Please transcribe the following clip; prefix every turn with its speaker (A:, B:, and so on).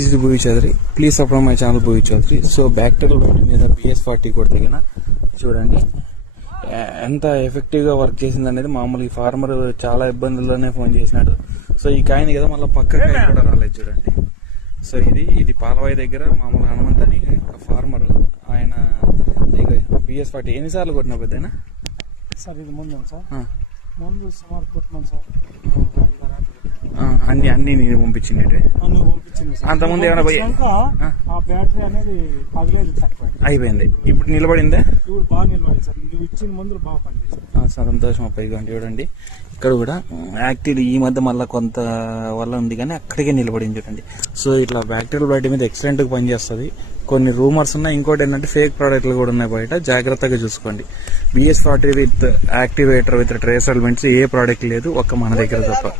A: Is Bhui Chaudhary please support my channel Bhui Chaudhary so bacterial wilt మీద BS forty కొడితే కనుక చూడండి. ఎంత ఎఫెక్టివ్గా వర్క్ చేసింది అనేది మామూలు ఈ ఫార్మర్ చాలా ఇబ్బందుల్లోనే ఫోన్ చేసినాడు. సో ఈ కాయని కదా మళ్ళీ పక్క కాయ కూడా రాలేదు చూడండి. సో ఇది ఇది పాలవాయి దగ్గర మామూలు హనుమంత్ అని ఒక ఫార్మర్ ఆయన బిఎస్ ఫార్టీ ఎన్నిసార్లు కొట్టిన పెద్దనా
B: సార్ ఇది ముందు సార్? ముందు సుమారు కొట్టున్నాం సార్.
A: అన్ని అన్ని నేను పంపించినట్టే. అంతకుముందు ఏమైనా పోయి- ఆ.
B: బ్యాటరీ అనేది పగలేదు
A: అయిపోయింది. ఇప్పుడు నిలబడిందే?
B: ఇప్పుడు బాగా నిలబడింది సార్. నువ్వు ఇచ్చిన మందులు బాగా పనిచేసాయి
A: ఆ, సంతోషం. ఇదిగోండి చూడండి. ఇక్కడ కూడా యాక్టివ్ ఈ మధ్య మళ్ళీ కొంత వల్ల ఉంది కానీ అక్కడికే నిలబడింది చూడండి. సో ఇట్లా బ్యాక్టీరియల్ బయట మీద ఎక్సలెంట్గా పనిచేస్తుంది. కొన్ని రూమర్స్ ఉన్నాయి. ఇంకోటి ఏంటంటే ఫేక్ ప్రోడక్ట్లు కూడా ఉన్నాయి బయట. జాగ్రత్తగా చూసుకోండి. BS forty with activator with trace elements A product లేదు. ఒక్క మన దగ్గర తప్ప.